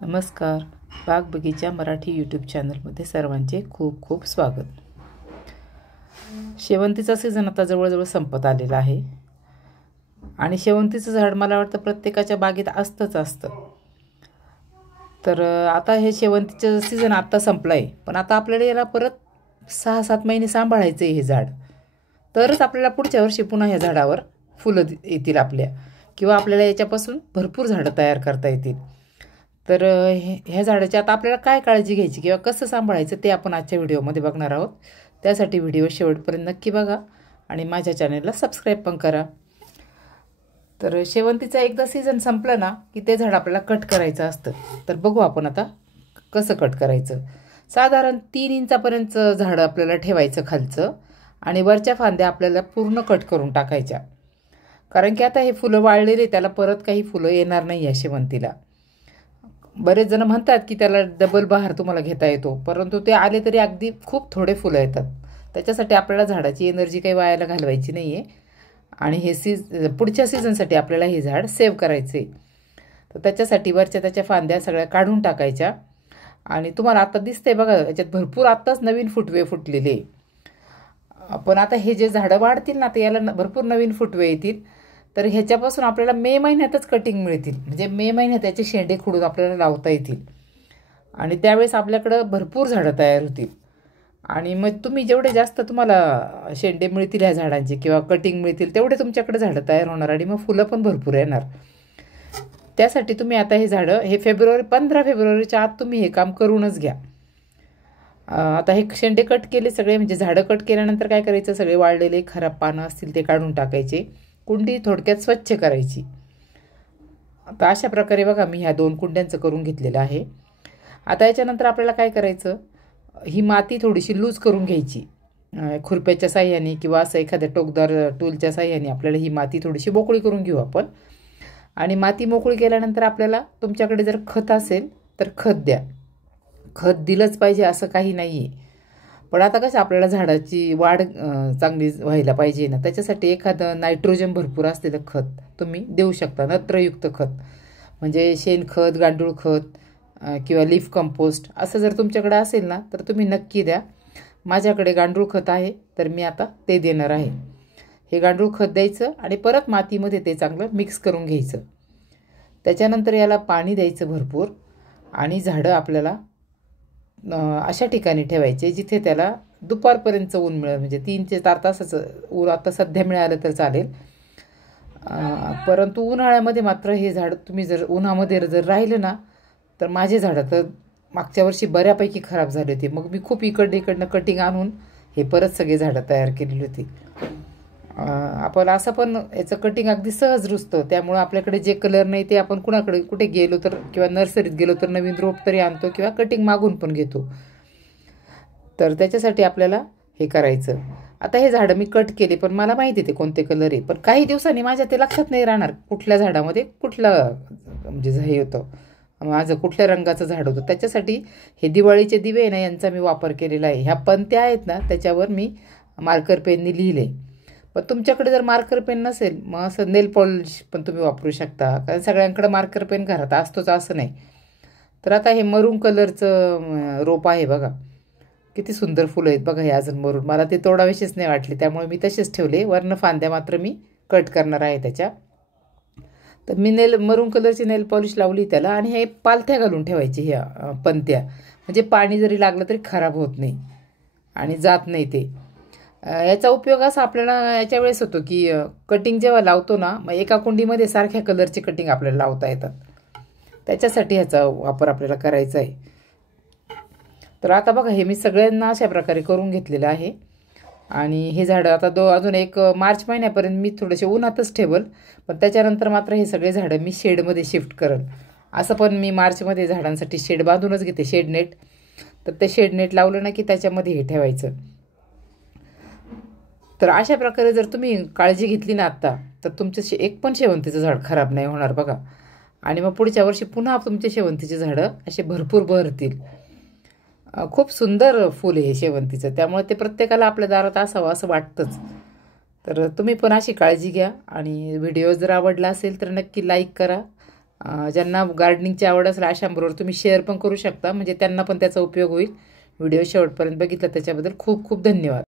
नमस्कार. बाग बगीचा मराठी यूट्यूब चॅनलमध्ये सर्वांचे खूप खूप स्वागत. शेवंतीचा सीझन आता जवळजवळ संपत आलेला आहे आणि शेवंतीचं झाड मला वाटतं प्रत्येकाच्या बागेत असतं. तर आता हे शेवंतीचं सीझन आता संपलं आहे, पण आता आपल्याला याला परत 6-7 महिने सांभाळायचं आहे हे झाड. तरच आपल्याला पुढच्या वर्षी पुन्हा ह्या झाडावर फुलं येतील आपल्या, किंवा आपल्याला याच्यापासून भरपूर झाडं तयार करता येतील. तर ह्या झाडाची आता आपल्याला काय काळजी घ्यायची किंवा कसं सांभाळायचं ते आपण आजच्या व्हिडिओमध्ये बघणार आहोत. त्यासाठी व्हिडिओ शेवटपर्यंत नक्की बघा आणि माझ्या चॅनलला सबस्क्राईब पण करा. तर शेवंतीचा एकदा सीझन संपलं ना की ते झाड आपल्याला कट करायचं असतं. तर बघू आपण आता कसं कट करायचं. साधारण 3 इंचापर्यंत झाड आपल्याला ठेवायचं खालचं, आणि वरच्या फांद्या आपल्याला पूर्ण कट करून टाकायच्या. कारण की आता हे फुलं वाळलेले, त्याला परत काही फुलं येणार नाही या शेवंतीला. बरेच जण म्हणतात की त्याला डबल बहार तुम्हाला घेता येतो, परंतु ते आले तरी अगदी खूप थोडे फुलं येतात. त्याच्यासाठी आपल्याला झाडाची एनर्जी काही वायाला घालवायची नाही आहे, आणि हे पुढच्या सीझनसाठी आपल्याला हे झाड सेव्ह करायचे. तर त्याच्यासाठी वरच्या त्याच्या फांद्या सगळ्या काढून टाकायच्या. आणि तुम्हाला आता दिसतंय बघा, याच्यात भरपूर आत्ताच नवीन फुटवे फुटलेले. पण आता हे जे झाडं वाढतील ना, तर याला भरपूर नवीन फुटवे येतील. तर ह्याच्यापासून आपल्याला मे महिन्यातच कटिंग मिळतील, म्हणजे मे महिन्यात त्याचे शेंडे खुडून आपल्याला लावता येतील, आणि त्यावेळेस आपल्याकडं भरपूर झाडं तयार होतील. आणि मग तुम्ही जेवढे जास्त तुम्हाला शेंडे मिळतील ह्या झाडांचे किंवा कटिंग मिळतील, तेवढे तुमच्याकडे झाडं तयार होणार आणि मग फुलं पण भरपूर येणार. त्यासाठी तुम्ही आता हे झाडं 15 फेब्रुवारीच्या आत तुम्ही हे काम करूनच घ्या. आता हे शेंडे कट केले सगळे, म्हणजे झाडं कट केल्यानंतर काय करायचं, सगळे वाळलेले खराब पानं असतील ते काढून टाकायचे. कुंडी थोडक्यात स्वच्छ करायची. आता अशा प्रकारे बघा मी ह्या 2 कुंड्यांचं करून घेतलेलं आहे. आता याच्यानंतर आपल्याला काय करायचं, ही माती थोडीशी लूज करून घ्यायची. खुरप्याच्या साह्याने किंवा असं एखाद्या टोकदार टूलच्या साह्याने आपल्याला ही माती थोडीशी मोकळी करून घेऊ आपण. आणि माती मोकळी केल्यानंतर आपल्याला, तुमच्याकडे जर खत असेल तर खत द्या. खत दिलंच पाहिजे असं काही नाही आहे, पण आता कसं आपल्याला झाडाची वाढ चांगली व्हायला पाहिजे ना, त्याच्यासाठी एखादं नायट्रोजन भरपूर असलेलं खत तुम्ही देऊ शकता. नत्रयुक्त खत म्हणजे शेणखत, गांडूळ खत किंवा लीफ कंपोस्ट असं जर तुमच्याकडे असेल ना, तर तुम्ही नक्की द्या. माझ्याकडे गांडूळ खत आहे, तर मी आता ते देणार आहे. हे गांडूळ खत द्यायचं आणि परत मातीमध्ये ते चांगलं मिक्स करून घ्यायचं. त्याच्यानंतर याला पाणी द्यायचं भरपूर, आणि झाडं आपल्याला अशा ठिकाणी ठेवायचे जिथे त्याला दुपारपर्यंत ऊन मिळेल, म्हणजे 3 ते 4 तासाचं ऊन आता सध्या मिळालं तर चालेल. परंतु उन्हाळ्यामध्ये मात्र हे झाड तुम्ही जर उन्हामध्ये जर राहिलं ना, तर माझे झाडं तर मागच्या वर्षी बऱ्यापैकी खराब झाले होते. मग मी खूप इकडनं कटिंग आणून हे परत सगळे झाडं तयार केलेली होती. आपण असं पण याचं कटिंग अगदी सहज रुजतं. त्यामुळं आपल्याकडे जे कलर नाही ते आपण कुठे गेलो तर, किंवा नर्सरीत गेलो तर नवीन रोप तरी आणतो किंवा कटिंग मागून पण घेतो. तर त्याच्यासाठी आपल्याला हे करायचं. आता हे झाडं मी कट केले, पण मला माहिती ते कोणते कलर आहे, पण काही दिवसांनी माझ्या ते लक्षात नाही राहणार कुठल्या झाडामध्ये कुठला म्हणजे हे होतं, माझं कुठल्या रंगाचं झाड होतं. त्याच्यासाठी हे दिवाळीचे दिवे आहे ना, यांचा मी वापर केलेला आहे. ह्या पंत्या आहेत ना, त्याच्यावर मी मार्कर पेनने लिहिले. पण तुमच्याकडे जर मार्कर पेन नसेल, मग असं नेल पॉलिश पण तुम्ही वापरू शकता, कारण सगळ्यांकडे मार्कर पेन घरात असतोच असं नाही. तर आता हे मरून कलरचं रोप आहे बघा, किती सुंदर फुलं आहेत बघा. हे अजून मरून मला ते तोडावेशीच नाही वाटले, त्यामुळे मी तसेच ठेवले. वरनं फांद्या मात्र मी कट करणार आहे त्याच्या. तर मी मरून कलरची नेल पॉलिश लावली त्याला, आणि हे पालथ्या घालून ठेवायची ह्या पंत्या, म्हणजे पाणी जरी लागलं तरी खराब होत नाही आणि जात नाही ते. याचा उपयोग असा आपल्याला याच्या वेळेस होतो की कटिंग जेव्हा लावतो ना, मग एका कुंडीमध्ये सारख्या कलरची कटिंग आपल्याला लावता येतात. त्याच्यासाठी ह्याचा वापर आपल्याला करायचा आहे. तर आता बघा, हे मी सगळ्यांना अशा प्रकारे करून घेतलेलं आहे. आणि हे झाडं आता अजून एक मार्च महिन्यापर्यंत मी थोडेसे उन्हातच ठेवल, पण त्याच्यानंतर मात्र हे सगळे झाडं मी शेडमध्ये शिफ्ट करल. असं पण मी मार्चमध्ये झाडांसाठी शेड बांधूनच घेते, शेड नेट. तर ते शेड नेट लावलं ना की त्याच्यामध्ये हे ठेवायचं. तर अशा प्रकारे जर तुम्ही काळजी घेतली ना आत्ता, तर तुमचं एक पण शेवंतीचं झाड खराब नाही होणार बघा. आणि मग पुढच्या वर्षी पुन्हा तुमचे शेवंतीचे झाडं असे भरपूर बहरतील. खूप सुंदर फूल आहे शेवंतीचं, त्यामुळे ते प्रत्येकाला आपल्या दारात असावं असं वाटतंच. तर तुम्ही पण अशी काळजी घ्या. आणि व्हिडिओ जर आवडला असेल तर नक्की लाईक करा, ज्यांना गार्डनिंगची आवड असेल अशांबरोबर तुम्ही शेअर पण करू शकता, म्हणजे त्यांना पण त्याचा उपयोग होईल. व्हिडिओ शेवटपर्यंत बघितला त्याच्याबद्दल खूप खूप धन्यवाद.